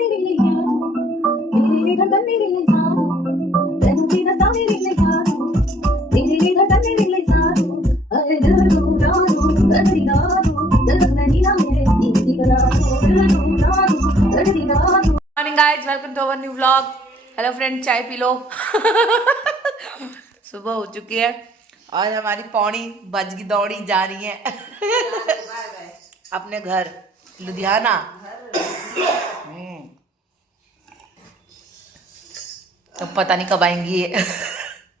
Morning guys, welcome to our new vlog. Hello friend, चाय पी लो। सुबह हो चुकी है और हमारी पौड़ी बज की दौड़ी जा रही है अपने घर लुधियाना। तो पता नहीं कब आएंगी ये।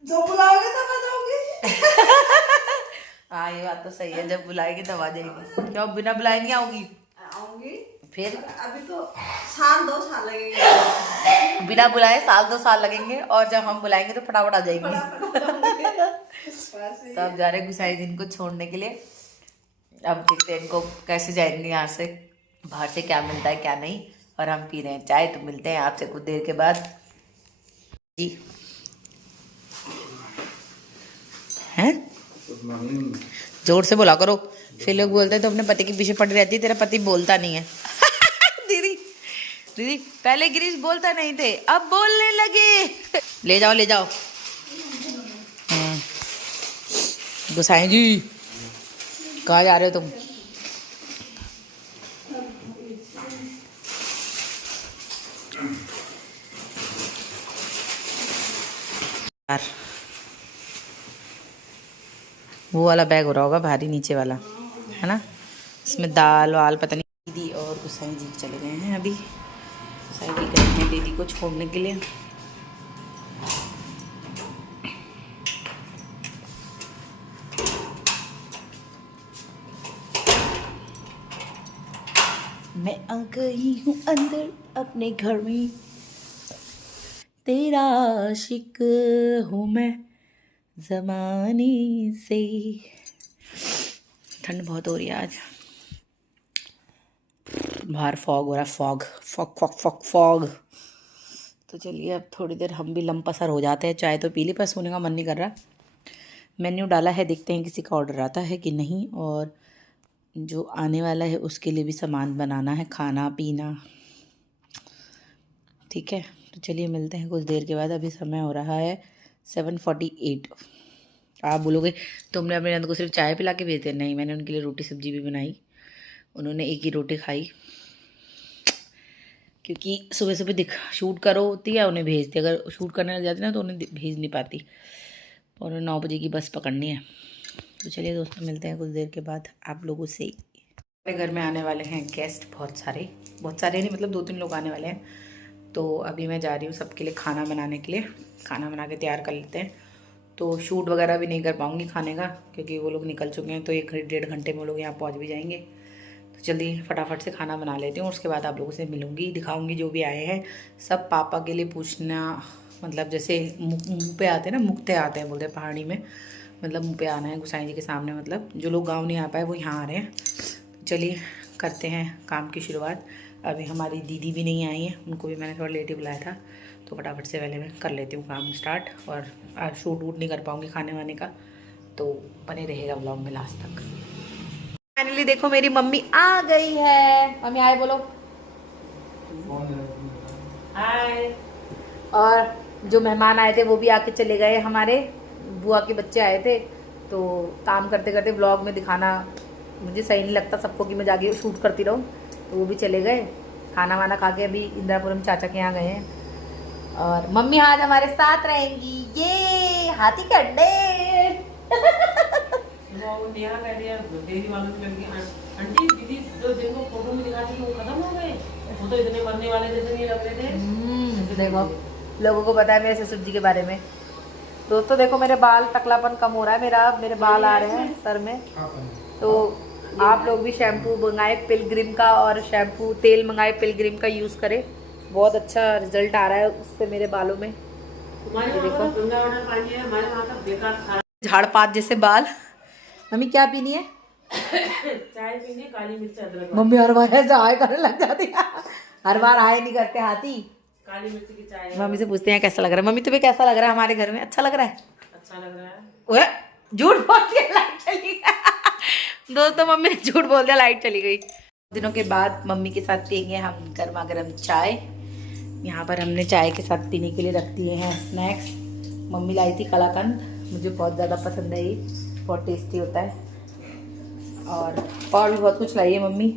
जो बुलाओगे तब आ जाओगी। हाँ, ये बात तो सही है, जब बुलाएगी तब आ जाएगी। क्या बिना बुलाए नहीं आओगी? आऊंगी फिर अभी तो साल 2 साल लगेंगे। बिना बुलाए साल 2 साल लगेंगे और जब हम बुलाएंगे तो फटाफट आ जाएंगी। तो अब जा रहे गुसाई दिन को छोड़ने के लिए। अब देखते हैं इनको कैसे जाएंगे यहाँ से, बाहर से क्या मिलता है क्या नहीं। और हम पी रहे हैं चाय। तो मिलते हैं आपसे कुछ देर के बाद जी। हैं? जोर से बोला करो, फिर लोग बोलते हैं तो अपने पति के पीछे पड़ी रहती है, तेरा पति बोलता नहीं है। दीदी दीदी पहले गिरीश बोलता नहीं थे, अब बोलने लगे। ले जाओ ले जाओ। गुसाई जी कहाँ जा रहे हो तुम? यार वो वाला बैग हो रहा होगा भारी, नीचे वाला है ना, इसमें दाल वाल पता नहीं। दीदी और गुसाई जी चले गए हैं अभी। गुसाई जी गए हैं दीदी को छोड़ने के लिए। मैं आ गई हूँ अंदर अपने घर में, तेरा आशिक हूँ मैं ज़माने से। ठंड बहुत हो रही है आज, बाहर फॉग हो रहा है, fog fog fog fog fog. तो चलिए अब थोड़ी देर हम भी लंपसर हो जाते हैं। चाय तो पी ली पर सोने का मन नहीं कर रहा। मेन्यू डाला है, देखते हैं किसी का ऑर्डर आता है कि नहीं। और जो आने वाला है उसके लिए भी सामान बनाना है, खाना पीना। ठीक है, तो चलिए मिलते हैं कुछ देर के बाद। अभी समय हो रहा है 7:48। आप बोलोगे तुमने अपने नंद को सिर्फ चाय पिला के भेज दिया? नहीं, मैंने उनके लिए रोटी सब्जी भी बनाई। उन्होंने एक ही रोटी खाई, क्योंकि सुबह सुबह शूट करो होती है, उन्हें भेज दी। अगर शूट करने लग जाती ना तो उन्हें भेज नहीं पाती, और 9 बजे की बस पकड़नी है। तो चलिए दोस्तों, मिलते हैं कुछ देर के बाद आप लोगों से। मेरे घर में आने वाले हैं गेस्ट, बहुत सारे नहीं, मतलब 2-3 लोग आने वाले हैं। तो अभी मैं जा रही हूँ सबके लिए खाना बनाने के लिए। खाना बना के तैयार कर लेते हैं। तो शूट वगैरह भी नहीं कर पाऊँगी खाने का, क्योंकि वो लोग निकल चुके हैं। तो 1-1.5 घंटे में वो लोग यहाँ पहुँच भी जाएंगे। तो जल्दी फटाफट से खाना बना लेती हूँ, उसके बाद आप लोगों से मिलूँगी, दिखाऊँगी जो भी आए हैं सब। पापा के लिए पूछना, मतलब जैसे मुँह पे आते हैं ना, मुक्ते आते हैं बोलते हैं पहाड़ी में, मतलब मुँह पे आना है गुसाई जी के सामने। मतलब जो लोग गाँव नहीं आ पाए वो यहाँ आ रहे हैं। चलिए करते हैं काम की शुरुआत। अभी हमारी दीदी भी नहीं आई है, उनको भी मैंने थोड़ा लेट ही बुलाया था। तो फटाफट से पहले मैं कर लेती हूँ काम स्टार्ट। और आज शूट वूट नहीं कर पाऊँगी खाने वाने का, तो बने रहेगा व्लॉग में लास्ट तक। फाइनली देखो मेरी मम्मी आ गई है। मम्मी हाय बोलो। हाय। और जो मेहमान आए थे वो भी आके चले गए। हमारे बुआ के बच्चे आए थे, तो काम करते करते व्लॉग में दिखाना मुझे सही नहीं लगता सबको कि मैं जाके शूट करती रहूँ। तो वो भी चले गए। खाना वाना खा के अभी इंदिरापुरम चाचा के यहाँ गए हैं। और मम्मी आज हमारे साथ रहेंगी। ये हाथी के अड्डे। आंटी दीदी जो जिनको फोटो में दिखाती थी वो खत्म हो गए। वो तो इतने मरने वाले जैसे नहीं लग रहे थे। देखो लोगों को पता है मेरे ससुर जी के बारे में। दोस्तों देखो मेरे बाल, टकलापन कम हो रहा है मेरे बाल आ रहे हैं सर में। तो आप लोग भी शैम्पू मंगाए पिलग्रिम का, और शैम्पू तेल मंगाए पिलग्रिम का, यूज़ करें। बहुत अच्छा रिजल्ट आ रहा है उससे मेरे बालों में। देखो झाड़पात जैसे बाल। मम्मी क्या पीनी है? चाय पीने, काली मिर्च अदरक। मम्मी हर बार ऐसा हाय करने लग जाती है। हर बार हाय नहीं करते हाथी। काली मिर्च की चाय। मम्मी से पूछते हैं कैसा लग रहा है। मम्मी तुम्हें कैसा लग रहा है हमारे घर में? अच्छा लग रहा है? अच्छा लग रहा है। ओए झूठ बोल के लाइट चली गई। दोस्तों मम्मी ने झूठ बोल दिया, लाइट चली गई। दिनों के बाद मम्मी के साथ पियेंगे हम गर्मा गर्म चाय। यहाँ पर हमने चाय के साथ पीने के लिए रख दिए हैं स्नैक्स। मम्मी लाई थी कलाकंद, मुझे बहुत ज़्यादा पसंद है, ये बहुत टेस्टी होता है। और भी बहुत कुछ लाई है मम्मी।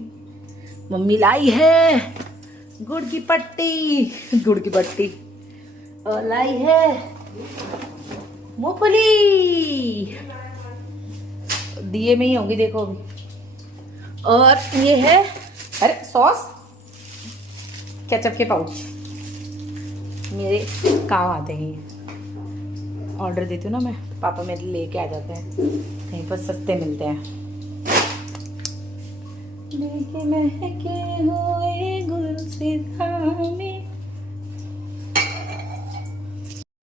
मम्मी लाई है गुड़ की पट्टी और लाई है मूंगफली, दिए में ही होंगी देखो अभी। और ये है अरे सॉस, केचप के पाउच, मेरे काम आते हैं ये। ऑर्डर देती हूँ ना मैं, तो पापा मेरे लेके आ जाते हैं, कहीं पर सस्ते मिलते हैं। महके हुए गुलसिता में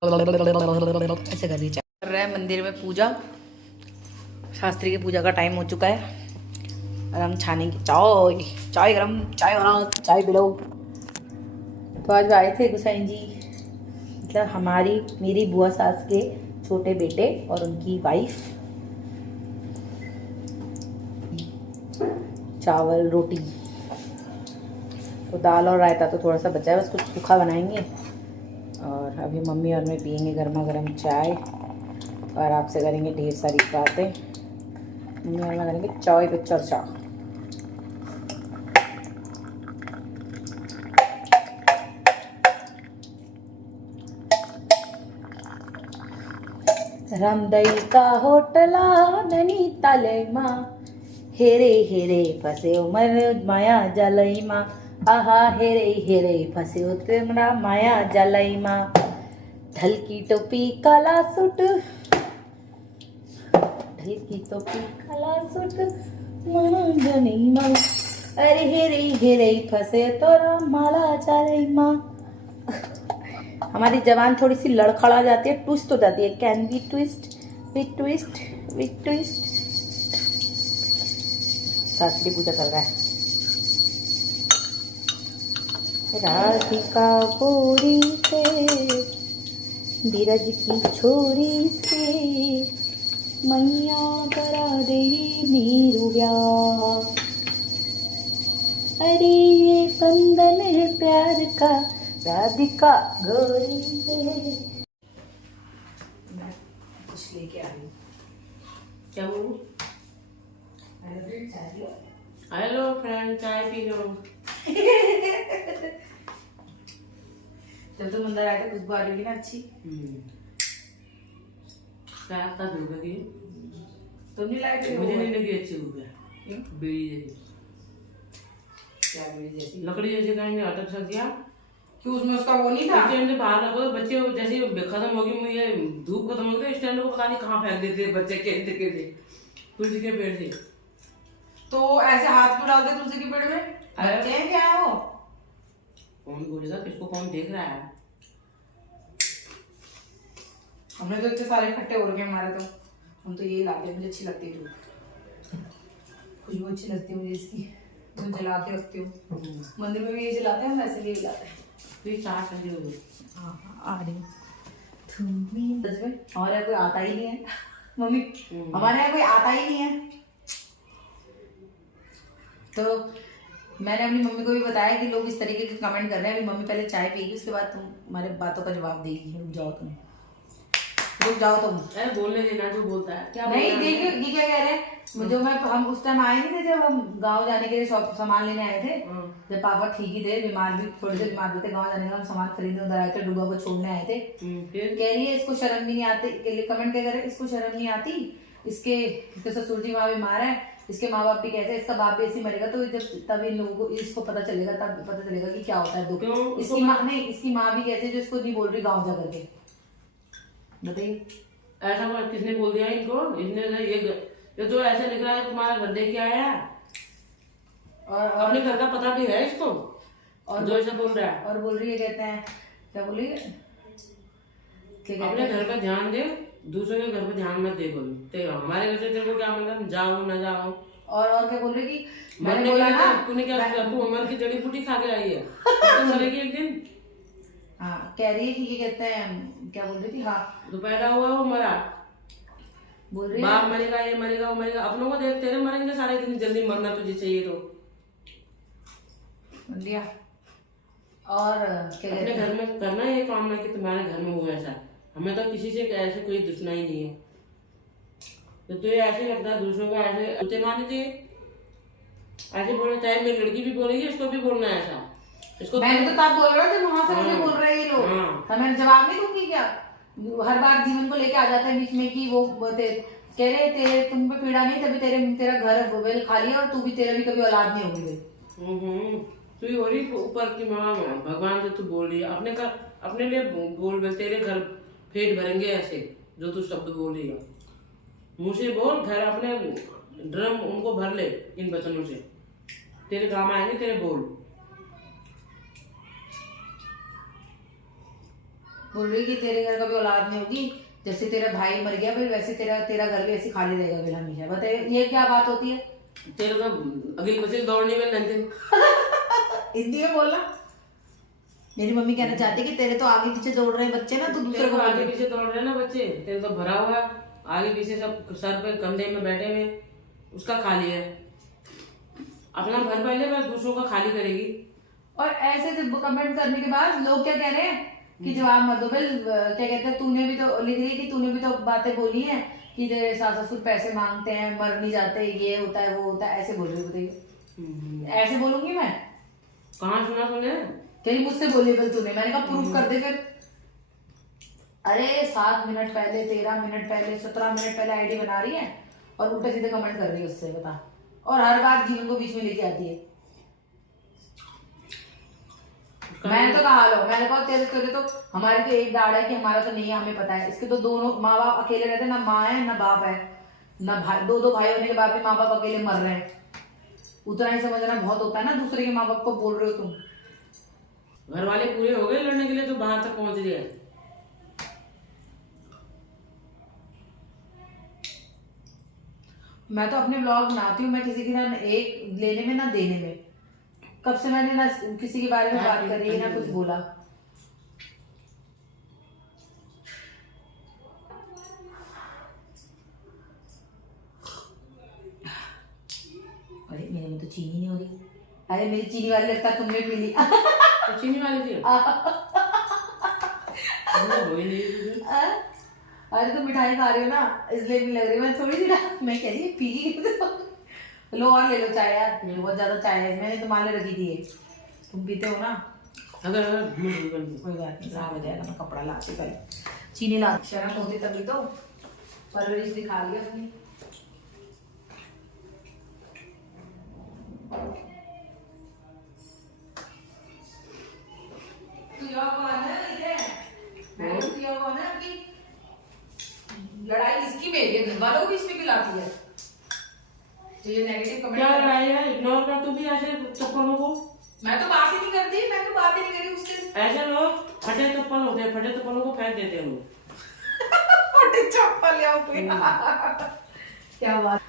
ऐसे कर रहे हैं मंदिर में पूजा। शास्त्री की पूजा का टाइम हो चुका है और हम छानेंगे चाय गरम, चाय पिलो। तो आज आए थे गुसाइन जी, मतलब मेरी बुआ सास के छोटे बेटे और उनकी वाइफ। चावल रोटी, तो दाल और रायता तो थोड़ा सा बचा है, बस कुछ सूखा बनाएंगे। और अभी मम्मी और मैं पियेंगे गर्मा गर्म चाय और आपसे करेंगे ढेर सारी बातें। मम्मी और मैं करेंगे चाय पे चर्चा। रामदई का होटला नैनीताल माँ, हेरे हेरे फसे उमर माया जलई माँ, आहा हेरे हेरे फसे उतरा माया जलई माँ। ढलकी टोपी काला सूट, ढलकी टोपी काला सूट माना जलई माँ, अरे हेरे हेरे फसे तोरा माला जलई माँ। हमारी जबान थोड़ी सी लड़खड़ा जाती है, ट्विस्ट हो जाती है। Can be twist with twist with twist. Shastri पूजा कर रहा है। राधिका गोरी से बिरज की छोरी से मैया करा दे नीरू ब्याह। अरे ये बंधन है प्यार का, राधिका गोरी से। मैं कुछ लेके आ रही हूँ। क्या बोलूं? हेलो फ्रेंड, चाय पी लो। जब तुम अंदर आए थे खुशबू आ रही थी ना अच्छी। क्या था धूप की? तुम नहीं लाए थे? मुझे नहीं लगी अच्छी धूप है। बीड़ी जैसी। क्या बीड़ी जैसी? लकड़ी जैसी कहेंगे, अटक सक गया। क्यों उसमें उसका वो नहीं था? स्टैंड बाहर रखो, बच्चे जैसे खत्म होगी, मुझे धूप खत्म हो गई, स्टैंड को पता नहीं कहाँ फेंक देते हैं बच्चे, खेलते खेलते तुलसी के पेड़ से। तो ऐसे हाथ क्यों डालते तुलसी के पेड़ में? बच्चे हैं क्या वो? कौन बोलेगा, किसको कौन देख रहा है? हमने तो इतने सारे इकट्ठे हो रखे हमारे, तो हम तो यही लाते हैं, मुझे अच्छी लगती है धूप, खुशबू अच्छी लगती है मुझे इसकी, तो जला के रखती हूँ। मंदिर में भी ये जलाते हैं, वैसे भी जलाते हैं। तो ये चार ठंडी हो गई। हाँ आ रही हूँ। हमारे यहाँ कोई आता ही नहीं है मम्मी, हमारे यहाँ कोई आता ही नहीं है। तो मैंने अपनी मम्मी को भी बताया कि लोग इस तरीके के कमेंट कर रहे हैं। अभी मम्मी पहले चाय पिएगी, उसके बाद तुम हमारे बातों का जवाब देगी। रुक जाओ तुम। अरे बोलने देना जो बोलता है। क्या नहीं देखिए ये क्या कह रहे हैं, जो मैं हम उस टाइम आए नहीं थे, जब हम गांव जाने के लिए सामान लेने आए थे, जब पापा ठीक ही थे, बीमार भी थोड़े से बीमार भी थे, गाँव जाने का हम सामान खरीदने उधर आए थे, डुगा को छोड़ने आए थे। कह रही है इसको शर्म भी नहीं आती, कमेंट क्या कर रहे, इसको शर्म नहीं आती, इसके ससुर जी माँ बीमार है, इसके माँ बाप भी कहते हैं, इसका बाप भी ऐसे मरेगा, तो जब तब इन लोगों को इसको पता चलेगा, तब पता चलेगा कि क्या होता है दुख। इसकी माँ नहीं, इसकी माँ भी कहते हैं, जो इसको नहीं बोल रही गाँव जा करके। बताइए ऐसा किसने बोल दिया इनको? इसने ये जो ऐसे लिख रहा है तुम्हारा घर देख के आया है, और अपने घर का पता भी है इसको, और जो ऐसा बोल रहा है। और बोल रही है, कहते हैं क्या बोल रही है, अपने घर पर ध्यान दे, दूसरों के घर पर ध्यान मत दे। बोलो हमारे घर से तेरे को क्या मतलब, जाओ ना जाओ। और क्या बोल रही कि मैंने बोला ना, तूने क्या किया, तू उम्र की जड़ी बूटी खा के आई है, तो मरेगी एक दिन। हाँ कह रही है कि ये कहते हैं, क्या बोल रही थी, हाँ दोपहर हुआ वो मरा, बोल रही बाप मरेगा, ये मरेगा, वो मरेगा, अपनों को देख तेरे मरेंगे सारे दिन, जल्दी मरना तुझे चाहिए तो दिया। और क्या अपने कहते हैं, घर में करना ये काम है कि तुम्हारे घर में हो ऐसा। हमें तो किसी से ऐसे कोई दुश्मनी नहीं है। तो तुझे ऐसे लगता है दूसरों को ऐसे उते माने चाहिए, ऐसे बोलना चाहिए। मेरी लड़की भी बोलेगी, इसको भी बोलना है ऐसा। इसको मैंने तो तब बोल रहा था वहां से मुझे बोल रहे हैं ये लोग, हाँ। तो मैं जवाब नहीं दूंगी क्या? हर बार जीवन को लेके आ जाते हैं बीच में कि वो कह रहे तेरे तुम पे पीड़ा नहीं, तभी तेरा घर वेल खाली है और तू भी, तेरा भी कभी औलाद नहीं होगी भाई। तू ही हो रही ऊपर की माँ, भगवान से तू बोल रही है अपने घर, अपने लिए बोल, तेरे घर पेट भरेंगे ऐसे जो तू शब्द बोल रही है। मुँह से बोल, घर अपने ड्रम उनको भर ले इन वचनों से, तेरे काम आएंगे तेरे बोल। बोल रही कि तेरे घर कभी औलाद नहीं होगी, जैसे तेरा भाई मर गया फिर वैसे तेरा घर भी ऐसे खाली रहेगा फिर हमेशा। बताइए ये क्या बात होती है? तेरे तो अगली बच्चे दौड़ने में नंदे। हिंदी में बोलना। मेरी मम्मी कहना चाहती है कि तेरे तो आगे पीछे दौड़ रहे बच्चे ना, तो दूसरे तेरे को को आगे पीछे दौड़ रहे ना बच्चे, तेरे तो भरा हुआ है, आगे पीछे सब सर पे कंधे में बैठे हुए, उसका खाली है। अपना घर पहले बस दूसरों का खाली करेगी। और ऐसे कमेंट करने के बाद लोग क्या कह रहे हैं कि जवाब मत दो। फिर क्या कहते हैं, तूने भी तो लिख रही है कि तूने भी तो बातें बोली हैं कि तेरे सास ससुर पैसे मांगते हैं, मर नहीं जाते, ये होता है वो होता है, ऐसे बोल रही। बताइए ऐसे बोलूंगी मैं? कहाँ सुना तूने? कहीं मुझसे बोली फिर तूने, मैंने कहा प्रूफ कर दे फिर। अरे 7 मिनट पहले, 13 मिनट पहले, 17 मिनट पहले आईडी बना रही है और उल्टे सीधे कमेंट कर रही है उससे, बता। और हर बार जीवन को बीच में लेके आती है। मैंने तो कहा लो, मैंने कहा तेरे तो हमारी तो एक दाड़ है कि हमारा तो नहीं है, हमें पता है। इसके तो दोनों माँ बाप अकेले रहते हैं, ना माँ है ना बाप है, ना भाई, दो भाई होने के बाद भी माँ बाप अकेले मर रहे हैं। उतना ही समझना बहुत होता है ना, दूसरे के माँ बाप को बोल रहे हो तुम। घर वाले पूरे हो गए लड़ने के लिए तो बाहर तक पहुंच रही है। मैं तो अपने ब्लॉग बनाती हूँ, मैं किसी की ना एक लेने में ना देने में। कब से मैंने ना किसी के बारे में बात करी ना कुछ बोला। अरे मेरे में तो चीनी नहीं हो रही। अरे मेरी चीनी वाली लगता है तुमने पी ली। तो चीनी वाली थी हो ही नहीं तुझे। अरे तुम मिठाई खा रही हो ना इसलिए नहीं लग रही। मैं थोड़ी सी ना, मैं कह रही पी लो और ले लो चाय यार, बहुत ज्यादा चाय है, मैंने तुम्हारे रखी थी ये, तुम पीते हो ना। अगर कोई बात नहीं, खराब हो जाएगा, मैं कपड़ा लाती पहले। चीनी ला, शर्म होती तभी तो परवरिश दिखा रही है अपनी। लड़ाई किसकी मेरी है? घर वालों को बीच में क्यों लाती है? तो ये नेगेटिव कमेंट क्या लड़ाई है? इग्नोर कर तू भी ऐसे चप्पलों को। मैं तो बात ही नहीं करती, मैं तो बात ही नहीं करी उसके। ऐसे लोग फटे चप्पल होते हैं, फटे चप्पलों को फेंक देते हैं लोग। फटे चप्पल या क्या बात।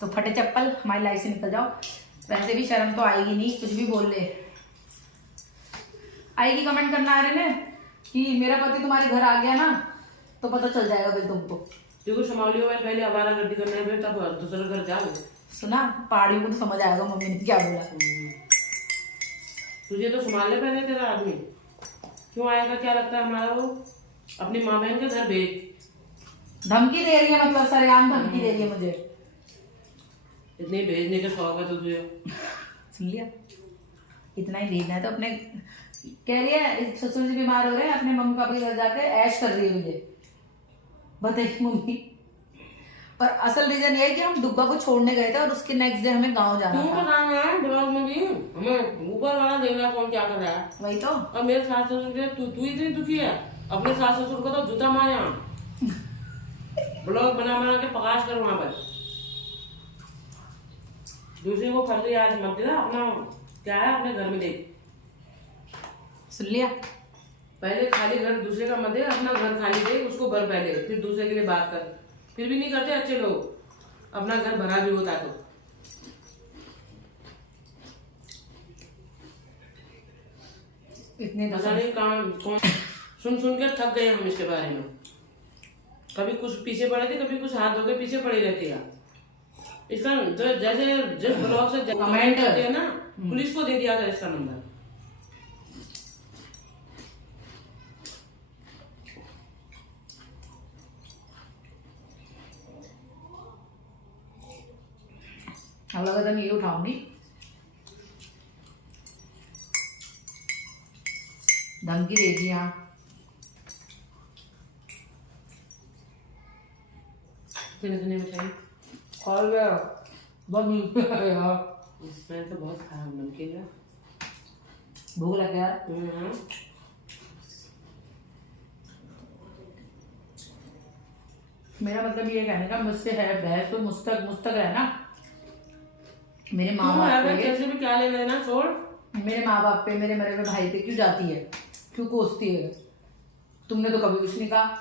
तो फटे चप्पल हमारी लाइफ से निकल जाओ। वैसे भी शर्म तो आएगी नहीं, कुछ भी बोल ले आएगी। कमेंट करना आ रहे ने कि मेरा पति तुम्हारे घर आ गया ना, तो पता चल जाएगा फिर तुमको। देखो संभालियो भाई, पहले आवारा गर्दी करने में तब दूसरे घर जाओ। सुना, पहाड़ियों को तो समझ आएगा मम्मी ने क्या बोला। तुझे तो संभालने पहले तेरा आदमी क्यों आएगा? क्या लगता है हमारा वो अपनी माँ बहन के घर भेज। धमकी दे रही है, मतलब सरेआम धमकी दे रही है मुझे। इतने भेजने का शौक है तो तुझे। सुन लिया, इतना ही भेजना है तो अपने। कह रही है ससुर जी बीमार हो रहे हैं, अपने मम्मी पापा के घर जाके ऐश कर रही है मुझे। बताइए मम्मी। पर असल रीजन ये है कि हम दुग्गा को छोड़ने गए थे और उसके नेक्स्ट डे हमें गांव जाना तू था। बताना है दिमाग में भी, हमें ऊपर वाला देख रहा है कौन क्या कर रहा है। वही तो। और मेरे सास ससुर के तू इतनी दुखी है, अपने सास ससुर को तो जूता मारे ब्लॉग बना बना के प्रकाश कर वहां पर। दूसरे को फर्जी आज मत देना, अपना क्या है अपने घर में देख। सुन लिया, पहले खाली घर दूसरे का मत दे, अपना घर खाली दे, उसको भर पहले, फिर दूसरे के लिए बात कर। फिर भी नहीं करते अच्छे लोग, अपना घर भरा भी होता तो। इतने पता नहीं कौन सुन सुन के थक गए हम इसके बारे में। कभी कुछ पीछे पड़े थे, कभी कुछ हाथ धो के पीछे पड़ी रहती है। इसका जो जैसे जिस ब्लॉग से कमेंट करते हैं ना, पुलिस को दे दिया था इसका नंबर। अगला कदम ये उठाऊंगी, धमकी दे दी यहाँ। कितने बताइए। और बहुत यार मैंने तो बहुत खाया नमकीन है। भूख लग गया। मेरा मतलब ये कहने का, मुझसे है बहस तो मुस्तक है ना। मेरे माँ बाप पे, कैसे भी क्या ले लेना छोड़। मेरे माँ बाप पे, मेरे मरे हुए भाई पे क्यों जाती है, क्यों कोसती है? तुमने तो कभी कुछ नहीं कहा।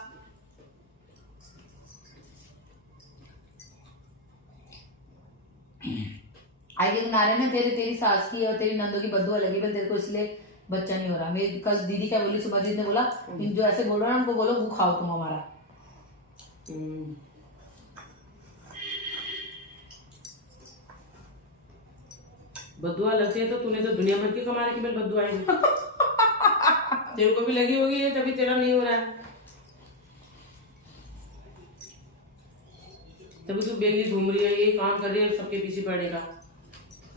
आई के किनारे में तेरी सास की और तेरी नंदों की बदुआ लगी, पर तेरे को इसलिए बच्चा नहीं हो रहा। मेरी कल दीदी क्या बोली, सुबह दीदी ने बोला इन जो ऐसे बोल रहा है उनको बोलो वो खाओ तुम हमारा। बदुआ लगती है तो तूने तो दुनिया भर के कमाने की मेरे बदुआ आएगी। तेरे को भी लगी होगी है, तभी तेरा नहीं हो रहा है। तभी तू बेली घूम रही है, ये काम कर रही है, सबके पीछे पड़ेगा।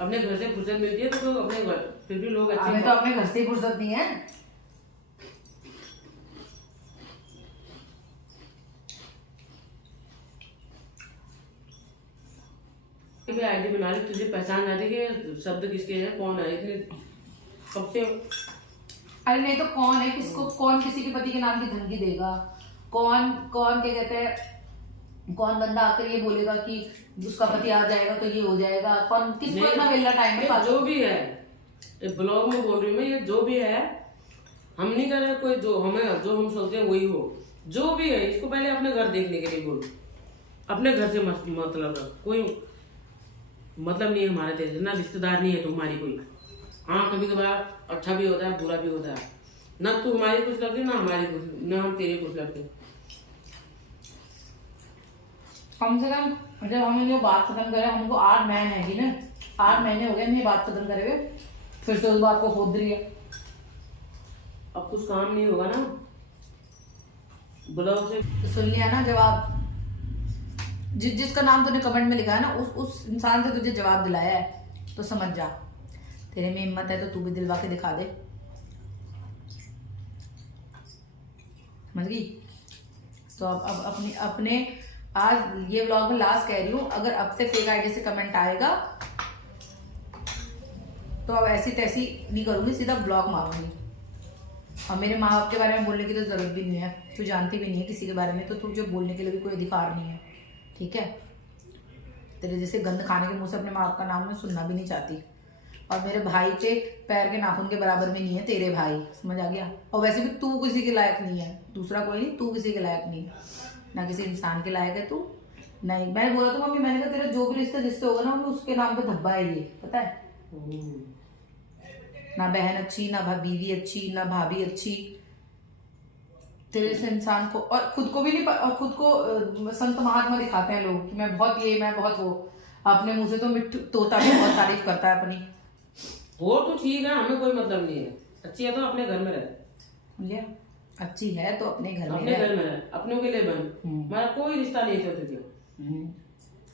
अपने घर से फुर्सत मिलती है तो अपने घर, फिर भी लोग अच्छे। हमें तो अपने घर से ही फुर्सत नहीं है। भी आईडी बना ली, तुझे पहचान जाती कि शब्द किसके हैं, कौन है इतने कब से। अरे नहीं तो कौन है, किसको कौन किसी के पति के नाम की धमकी देगा? कौन कौन क्या कहते हैं, कौन बंदा आकर ये बोलेगा कि उसका पति आ जाएगा तो ये हो जाएगा? कौन किसको इतना वेला टाइम है? जो भी है, ब्लॉग में बोल रही हूँ मैं, ये जो भी है हम नहीं कर रहे कोई, जो हम सोचते हैं वही हो। जो भी है इसको पहले अपने घर देखने के लिए बोल, अपने घर से मतलब रख। कोई मतलब नहीं है हमारे तेरे ना, रिश्तेदार नहीं है तुम्हारी कोई। हाँ कभी कभार अच्छा भी होता है, बुरा भी होता है ना। तू हमारी कुछ लगती ना हमारी कुछ, ना हम तेरे कुछ लगते। कम से कम जब हमने जो बात खत्म करे, हमको 8 महीने है कि ना, 8 महीने हो गए हमने बात खत्म करे हुए, फिर से उस बात को खोद रही है। अब कुछ काम नहीं होगा ना ब्लॉग से। तो सुन लिया ना जवाब, जिसका नाम तूने कमेंट में लिखा है ना, उस इंसान से तुझे जवाब दिलाया है, तो समझ जा। तेरे में हिम्मत है तो तू भी दिलवा के दिखा दे, समझ गई? तो अब अपने आज ये व्लॉग में लास्ट कह रही हूँ, अगर अब से फेक आईडी से कमेंट आएगा तो अब ऐसी तैसी नहीं करूंगी, सीधा ब्लॉग मारूंगी। और मेरे माँ बाप के बारे में बोलने की तो जरूरत भी नहीं है, तू जानती भी नहीं है किसी के बारे में, तो तुझे बोलने के लिए भी कोई अधिकार नहीं है, ठीक है? तेरे जैसे गंद खाने के मुंह से अपने माँ बाप का नाम मैं सुनना भी नहीं चाहती। और मेरे भाई पे पैर के नाखून के बराबर में नहीं है तेरे भाई, समझ आ गया? और वैसे भी तू किसी के लायक नहीं है, दूसरा कोई नहीं, तू किसी के लायक नहीं है, ना किसी इंसान के लायक है तू। नहीं, मैंने बोला तो मम्मी, मैंने कहा तेरा जो भी रिश्ता जिससे होगा ना, मम्मी उसके नाम पे धब्बा है ये, पता है? ना बहन अच्छी, ना बीवी अच्छी, ना भाभी अच्छी, तेरे से इंसान को, और खुद को भी नहीं, और खुद को संत महात्मा दिखाते हैं लोग कि मैं बहुत ये, मैं बहुत वो। अपने मुंह से तो मिट्टू तोता भी बहुत तारीफ करता है अपनी। वो तो ठीक है, हमें कोई मतलब नहीं है। अच्छी है तो अपने घर में रहे, समझिए? अच्छी है तो अपने घर में अपने घर में रहे, अपनों के लिए बन। हमारा कोई रिश्ता नहीं था तुझे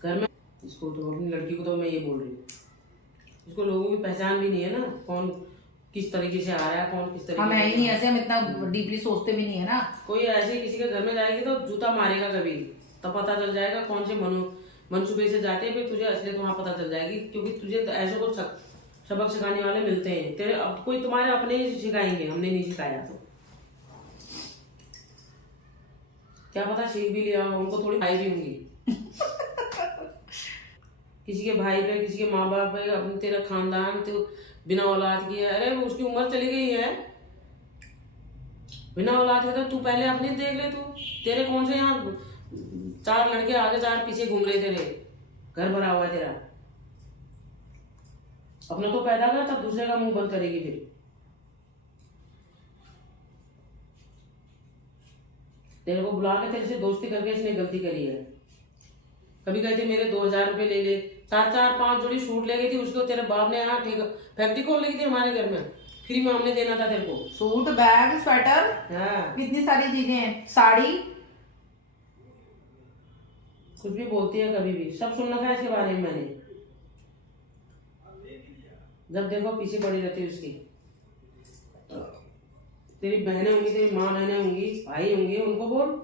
घर में। इसको तो, अपनी लड़की को तो मैं ये बोल रही हूँ, इसको लोगों की पहचान भी नहीं है ना, कौन किस तरीके से आ रहा है, कौन किस तरीके। हम है ही नहीं ऐसे, हम इतना डीपली सोचते भी नहीं है ना। कोई ऐसे किसी के घर में जाएगी तो जूता मारेगा कभी, तब पता चल जाएगा कौन से मनसूबे से जाते हैं, फिर तुझे असलियत वहां पता चल जाएगी। क्योंकि तुझे तो ऐसे को सबक सिखाने वाले मिलते हैं तेरे, अब कोई तुम्हारे अपने ही सिखाएंगे, हमने नहीं सिखाया तो क्या पता सीख भी लिया, उनको थोड़ी भाई भी होंगी। किसी के भाई पे, किसी के माँ बाप पे, अपने तेरा खानदान तो बिना औलाद की है। अरे उसकी उम्र चली गई है, बिना औलाद के तो तू पहले अपने देख ले। तू तेरे कौन से यहाँ 4 लड़के आगे 4 पीछे घूम रहे, तेरे घर भरा हुआ है तेरा। अपना तो पैदा कर, तब दूसरे का मुंह बंद करेगी। फिर तेरे को बुला के तेरे से दोस्ती करके इसने गलती करी है। कभी कहते मेरे 2000 रुपए ले ले, 4-5 जोड़ी सूट ले गई थी उसको, तेरे बाप ने यहाँ फैक्ट्री खोल ली थी हमारे घर में, फ्री में हमने देना था तेरे को। सूट, बैग, स्वेटर, हाँ कितनी सारी चीजें हैं, साड़ी। कुछ भी बोलती है कभी भी, सब सुन रखा है इसके बारे में मैंने। जब देखो पीछे पड़ी रहती है उसकी। तेरी बहनें होंगी, तेरी माँ बहनें होंगी, भाई होंगे, उनको बोल।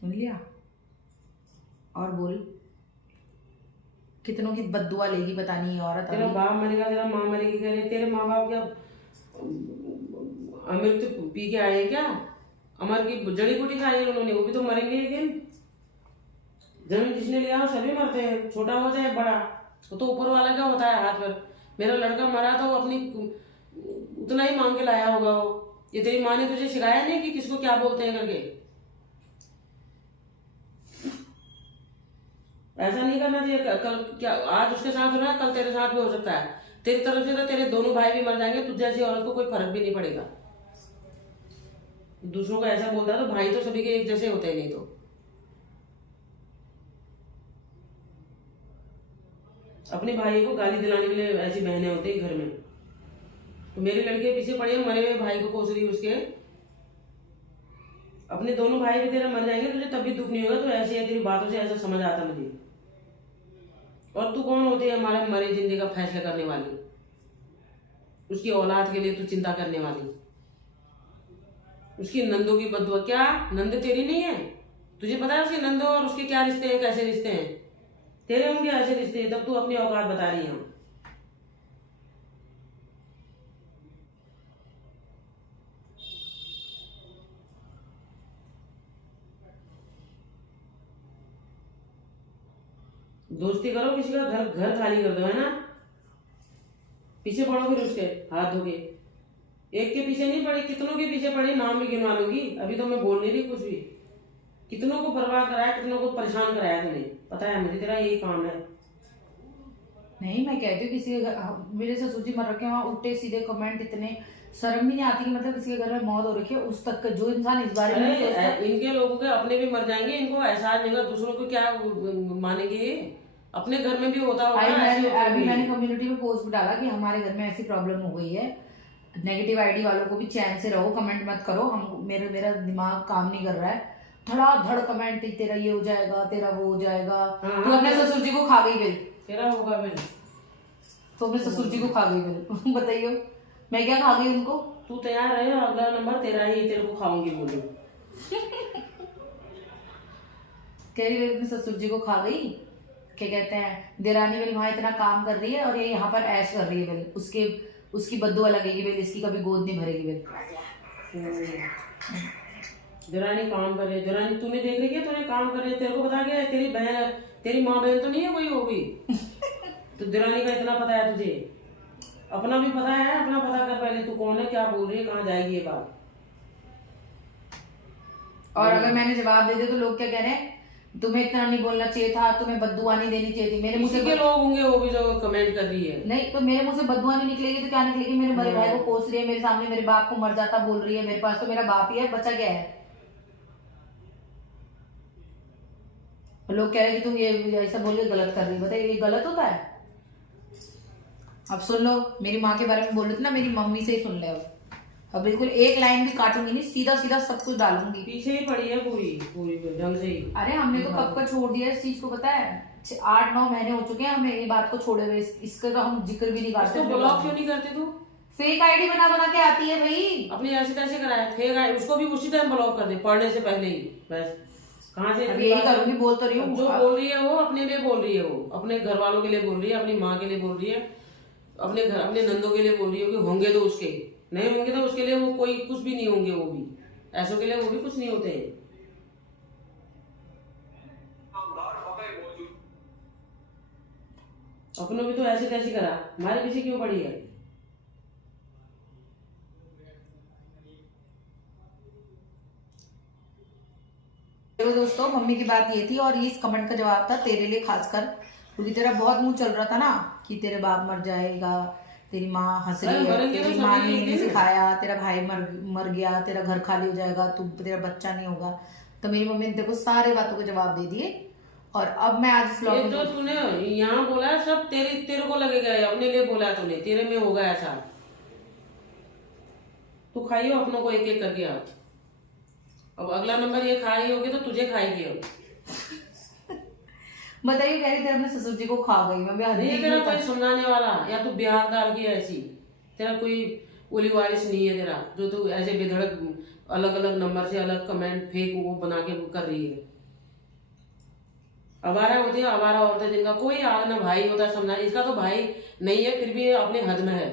सुन लिया? और बोल, कितनों की बद्दुआ लेगी पता नहीं ये औरत। तेरा अभी बाप मरेगा, तेरा माँ मरेगी, कह रहे तेरे माँ बाप क्या अमृत पी के आए हैं क्या? अमर की जड़ी बूटी खाई है उन्होंने, वो भी तो मरेंगे एक दिन। जन्म जिसने लिया वो सभी मरते हैं, छोटा हो चाहे बड़ा। वो तो ऊपर वाला क्या होता है हाथ पर। मेरा लड़का मरा तो वो अपनी उतना ही मांग के लाया होगा वो। ये तेरी माँ ने तुझे सिखाया नहीं कि किसको क्या बोलते हैं करके? ऐसा नहीं करना चाहिए। कल क्या आज उसके साथ हो रहा है, कल तेरे साथ भी हो सकता है। तेरी तरफ से तो तेरे दोनों भाई भी मर जाएंगे, तुझ जैसी औरत को कोई फर्क भी नहीं पड़ेगा। दूसरों को ऐसा बोलता है तो भाई तो सभी के एक जैसे होते हैं। नहीं तो अपने भाई को गाली दिलाने के लिए ऐसी बहनें होती है घर में। तो मेरे लड़के पीछे पड़े मरे हुए भाई को कोस रही उसके। अपने दोनों भाई भी तेरा मर जाएंगे, तुझे तब भी दुख नहीं होगा। तो ऐसी है तेरी बातों से ऐसा समझ आता मुझे। और तू कौन होती है हमारे मरे जिंदगी का फैसला करने वाली? उसकी औलाद के लिए तू चिंता करने वाली? उसकी नंदों की बदुआ क्या? नंद तेरी नहीं है? तुझे पता है उसके नंदों और उसके क्या रिश्ते हैं, कैसे रिश्ते हैं? तेरे होंगे ऐसे रिश्ते, तब तू अपनी औकात बता रही है। दोस्ती करो किसी का, घर घर खाली कर दो, है ना? पीछे पड़ो फिर उसके हाथ धो के। एक के पीछे नहीं पड़ी, कितनों के पीछे पड़ी, नाम भी गिनवा लूंगी। अभी तो मैं बोल नहीं रही कुछ भी। कितनों को बर्बाद कराया, कितनों को परेशान कराया तूने, पता है मुझे। तेरा यही काम है। नहीं, मैं कहती हूँ किसी के मेरे ससुर जी मर रखे हैं, वहाँ उल्टे सीधे कमेंट, इतने शर्म भी नहीं आती कि मतलब किसी के घर में मौत हो रखी है उस तक का जो इंसान इस बारे में नहीं सोचता। इनके लोगों के अपने भी मर जाएंगे, इनको एहसास नहीं होगा। दूसरों को क्या मानेंगे? अपने घर में भी होता होगा। अभी मैंने कम्युनिटी में पोस्ट डाला कि हमारे घर में ऐसी प्रॉब्लम हो गई है, नेगेटिव आईडी वालों को भी चैन से रहो, कमेंट मत करो। हम मेरा दिमाग काम नहीं कर रहा है, धड़ाधड़ कमेंट, तेरा ये हो जाएगा, तेरा वो हो जाएगा। तू अपने ससुर जी को खा गई बिल, तेरा होगा बिल। तो अपने ससुर जी को खा गई बिल। बताइए मैं क्या खा गई उनको? तू तैयार रहे, अगला नंबर तेरा ही, तेरे को खाऊंगी बोली। कह रही अपने ससुर जी को खा गई, क्या कहते हैं, देरानी बिल वहां इतना काम कर रही है और ये यहाँ पर ऐश कर रही है बिल, उसकी बद्दुआ लगेगी बिल, इसकी कभी गोद नहीं भरेगी बिल। देरानी काम कर रही है, देरानी तूने देख रही है, तूने काम कर रही है, तेरे को बता गया? तेरी बहन, तेरी माँ बहन तो नहीं है कोई होगी? तो देरानी का इतना पता है तुझे? अपना भी पता है? अपना पता कर पहले, तू कौन है, क्या बोल रही है, कहाँ जाएगी ये बात। और अगर मैंने जवाब दे दिया तो लोग क्या कह रहे हैं, तुम्हें इतना नहीं बोलना चाहिए था, तुम्हें बद्दुआ नहीं देनी चाहिए थी। मेरे मुंह से लोग होंगे वो भी जो कमेंट कर रही है। नहीं तो मेरे मुंह से बद्दुआ नहीं निकलेगी तो क्या निकलेगी? मेरे मरे भाई को कोस रही है, मेरे सामने मेरे बाप को मर जाता बोल रही है। मेरे पास तो मेरा बाप ही है, बचा क्या है? लोग कह रहे हैं कि तुम ये ऐसा बोल के गलत कर रही है। बताइए ये गलत होता है? अब सुन लो, मेरी माँ के बारे में बोल रहे थे ना, मेरी मम्मी से ही सुन ले। अब बिल्कुल एक लाइन भी काटूंगी नहीं, सीधा सीधा सब कुछ डालूंगी। पीछे ही पड़ी है पूरी पूरी ढंग से ही। अरे हमने तो कब का छोड़ दिया इस चीज को, पता है? 8-9 महीने हो चुके हैं हमें ये बात को छोड़े हुए। इसका तो हम जिक्र भी नहीं करते। तो ब्लॉक क्यों नहीं करते तू? फेक आईडी बना बना के आती है भाई, अपनी ऐसे तैसे कराया फेक आईडी, उसको भी उसी टाइम ब्लॉक कर दे, पढ़ने से पहले ही। बस कहाँ से यही करूंगी, बोल तो रही हूँ। जो बोल रही है वो अपने लिए बोल रही है, वो अपने घर वालों के लिए बोल रही है, अपनी माँ के लिए बोल रही है, अपने घर अपने नंदों के लिए बोल रही है कि होंगे तो उसके, नहीं होंगे तो उसके लिए वो कोई कुछ भी नहीं होंगे। वो भी ऐसों के लिए वो भी कुछ नहीं होते हैं। अपनों भी तो ऐसे तैसे करा, हमारे पीछे क्यों पड़ी है? चलो दोस्तों, मम्मी की बात ये थी और ये इस कमेंट का जवाब था तेरे लिए खासकर, क्योंकि तेरा बहुत मुंह चल रहा था ना कि तेरे बाप मर जाएगा, तेरी माँ हंस रही है, तेरी माँ ने नहीं सिखाया, तेरा भाई मर गया, तेरा घर खाली हो जाएगा, तेरा बच्चा नहीं होगा। तो मेरी मम्मी ने देखो सारे बातों के जवाब दे दिए। और अब मैं आज इस ये जो तूने यहाँ बोला है सब तेरे को लगेगा, अपने लिए बोला है तूने, तेरे में होगा ऐसा। तू खाइयो अपनों को एक एक करके आप। अब अगला नंबर ये खा रही होगी तो तुझे खाएगी अब। बताइए, कह रही थी अपने ससुर जी को खा गई मैं भी हद नहीं नहीं तेरा होता। कोई समझाने वाला, या तू बिहार डाल की ऐसी, तेरा कोई ओली वारिस नहीं है तेरा, जो तू ऐसे बेधड़क अलग अलग नंबर से अलग कमेंट फेक वो बना के कर रही है। आवारा होती है, आवारा औरतें जिनका कोई आग ना भाई होता है समझा, इसका तो भाई नहीं है फिर भी ये अपने हद में है।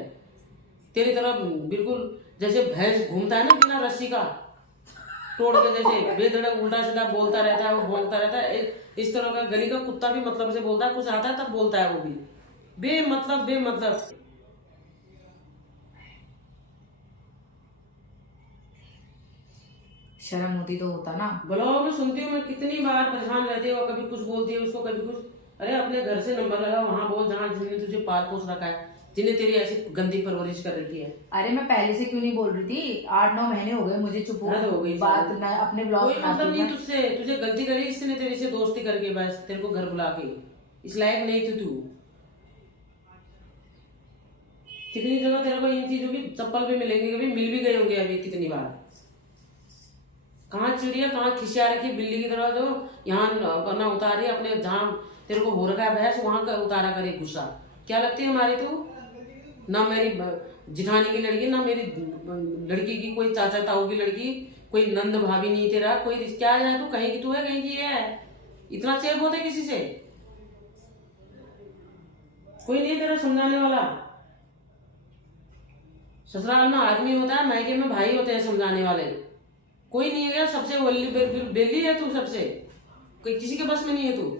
तेरी तरह बिल्कुल जैसे भैंस घूमता है ना बिना रस्सी का तोड़ के, जैसे बेधड़क उल्टा सीधा बोलता रहता है, वो भौंकता रहता है, इस तरह का गली का कुत्ता भी मतलब से बोलता है, कुछ आता है तब बोलता है वो भी बेमतलब बेमतलब। शर्म होती तो होता ना। ब्लॉग में सुनती हूँ मैं कितनी बार परेशान रहती है, कभी कुछ बोलती है उसको कभी कुछ। अरे अपने घर से नंबर लगा वहां बोल जहाँ जिन्होंने तुझे पाल पोस रखा है, जिन्हें तेरी ऐसी गंदी परवरिश कर रखी है। अरे मैं पहले से क्यों नहीं बोल रही थी, 8-9 महीने हो गए मुझे चुप हद हो गई बात ना अपने ब्लॉग कोई मतलब नहीं तुझसे, तुझे गलती करी इसने तेरे से दोस्ती करके, बस तेरे को घर बुला के, इस लायक नहीं थी तू। कितनी जगह तेरे को इन चीजों की चप्पल भी मिलेंगे, कभी मिल भी गए होंगे अभी कितनी बार। कहाँ चिड़िया कहाँ खिसिया रखी बिल्ली की तरह, जो यहाँ बना उतारी अपने जहाँ तेरे को हो रखा है भैंस वहां का उतारा करे गुस्सा। क्या लगती है हमारी तू, ना मेरी जिठानी की लड़की, ना मेरी लड़की की कोई चाचा ताऊ की लड़की, कोई नंद भाभी नहीं तेरा, कोई क्या है तू, कहीं की तू है कहीं की है, इतना चेप होता है किसी से, कोई नहीं तेरा समझाने वाला। ससुराल में आदमी होता है, मायके में भाई होते हैं समझाने वाले, कोई नहीं है क्या, सबसे बेली है तू, सबसे कोई किसी के बस में नहीं है तू।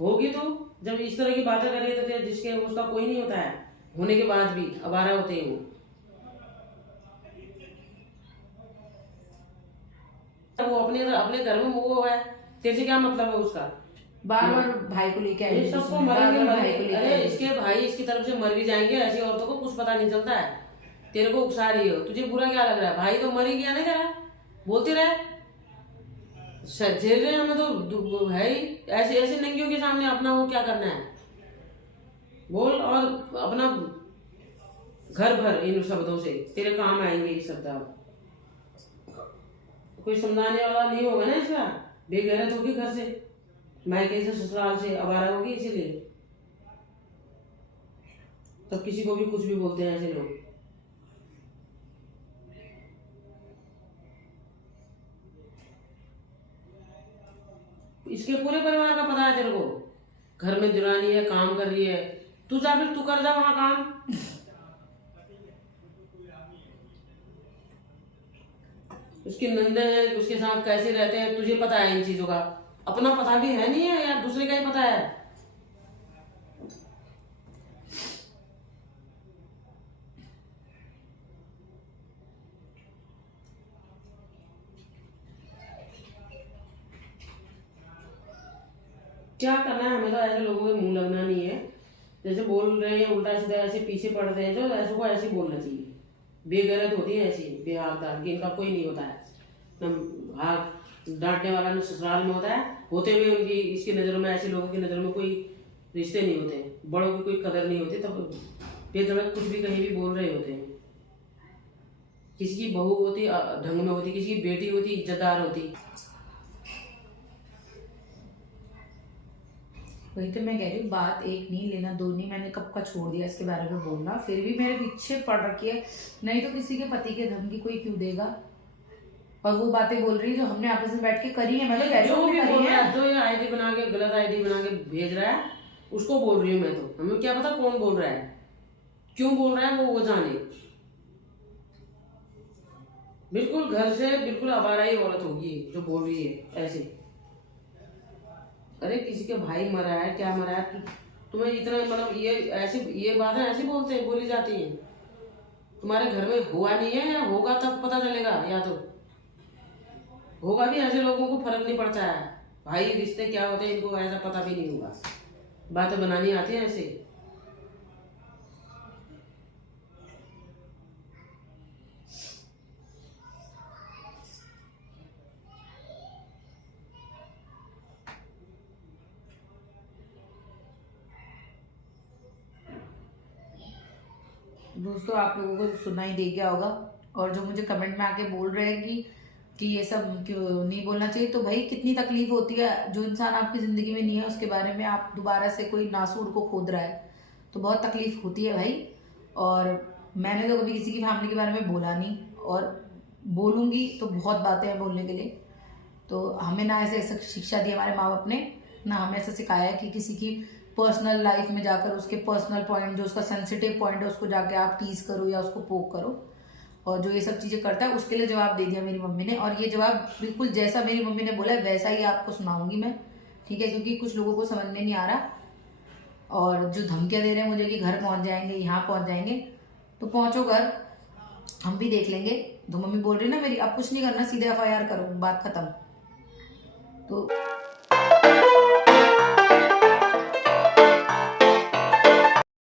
होगी तो जब इस तरह की बातें कर रही है तो जिसके उसका कोई नहीं होता है, होने के बाद भी अवारा होते हैं वो अपने अपने घर में वो है, तेरे से क्या मतलब है उसका। बार बार भाई को लेके आए, सबको मरेंगे मरेंगे, अरे इसके भाई इसकी तरफ से मर भी जाएंगे, ऐसी औरतों को कुछ पता नहीं चलता है। तेरे को उकसा रही हो, तुझे बुरा क्या लग रहा है, भाई तो मर ही गया ना तेरा, बोलते रहे झेल रहे हमें तो है ही, ऐसे ऐसे नंगियों के सामने अपना वो क्या करना है बोल, और अपना घर भर इन शब्दों से तेरे काम आएंगे ये शब्द। अब कोई समझाने वाला नहीं होगा ना इसका, बेगैरत होगी घर से, मायके से ससुराल से आवारा होगी, इसीलिए तब किसी को भी कुछ भी बोलते हैं ऐसे लोग। इसके पूरे परिवार का पता है तेरे को, घर में दुरानी है, काम कर रही है, तू जा फिर तू कर जा वहां काम। उसके नंदे हैं, उसके साथ कैसे रहते हैं तुझे पता है इन चीजों का, अपना पता भी है नहीं है यार, दूसरे का ही पता है। क्या करना है हमें तो, ऐसे लोगों के मुंह लगना नहीं है, जैसे बोल रहे हैं उल्टा सीधा ऐसे पीछे पड़ रहे हैं, जो ऐसे को ऐसे बोलना चाहिए। बेगैरत होती है ऐसी बेहाकदार, इनका कोई नहीं होता है, न हाथ डांटने वाला न ससुराल में होता है, होते हुए उनकी इसकी नज़रों में, ऐसे लोगों की नज़रों में कोई रिश्ते नहीं होते, बड़ों की कोई कदर नहीं होती, तब बेधड़क कुछ भी कहीं भी बोल रहे होते हैं। किसी की बहू होती ढंग में होती, किसी की बेटी होती इज्जतदार होती। वही तो मैं कह रही हूँ, बात एक नहीं लेना दो नहीं, मैंने कब का छोड़ दिया इसके बारे में बोलना, फिर भी मेरे पीछे पड़ रखी है। नहीं तो किसी के पति के धमकी कोई क्यों देगा, और वो बातें बोल रही है जो हमने आपस में बैठ के करी है, मैं तो कह रही हूँ भी करी है। जो ये आईडी बना के गलत आईडी बना के भेज रहा है उसको बोल रही हूँ मैं, तो हमें क्या पता कौन बोल रहा है, क्यों बोल रहा है वो जाने। बिल्कुल घर से बिल्कुल आवारा ही औरत होगी जो बोल रही है ऐसे। अरे किसी के भाई मरा है, क्या मरा है, तुम्हें इतना मतलब ये ऐसी ये बातें ऐसी बोलते हैं, बोली जाती हैं। तुम्हारे घर में हुआ नहीं है, या होगा तब पता चलेगा, या तो होगा भी, ऐसे लोगों को फर्क नहीं पड़ता है, भाई रिश्ते क्या होते हैं इनको ऐसा पता भी नहीं होगा, बातें बनानी आती है ऐसे। दोस्तों आप लोगों को सुनाई दे गया होगा, और जो मुझे कमेंट में आके बोल रहे हैं कि कि ये सब क्यों नहीं बोलना चाहिए। तो भाई कितनी तकलीफ होती है, जो इंसान आपकी ज़िंदगी में नहीं है उसके बारे में आप दोबारा से कोई नासूर को खोद रहा है, तो बहुत तकलीफ होती है भाई। और मैंने तो कभी किसी की फैमिली के बारे में बोला नहीं, और बोलूँगी तो बहुत बातें हैं बोलने के लिए। तो हमें ना ऐसे शिक्षा दी हमारे माँ बाप ने, ना हमें ऐसा सिखाया है कि किसी की पर्सनल लाइफ में जाकर उसके पर्सनल पॉइंट, जो उसका सेंसिटिव पॉइंट है, उसको जाके आप टीज करो या उसको पोक करो। और जो ये सब चीज़ें करता है उसके लिए जवाब दे दिया मेरी मम्मी ने, और ये जवाब बिल्कुल जैसा मेरी मम्मी ने बोला है वैसा ही आपको सुनाऊंगी मैं, ठीक है? क्योंकि कुछ लोगों को समझ में नहीं आ रहा, और जो धमकियाँ दे रहे हैं मुझे कि घर पहुँच जाएंगे, यहाँ पहुँच जाएंगे, तो पहुँचो घर, हम भी देख लेंगे। तो मम्मी बोल रही ना मेरी, अब कुछ नहीं करना, सीधे FIR करो, बात खत्म। तो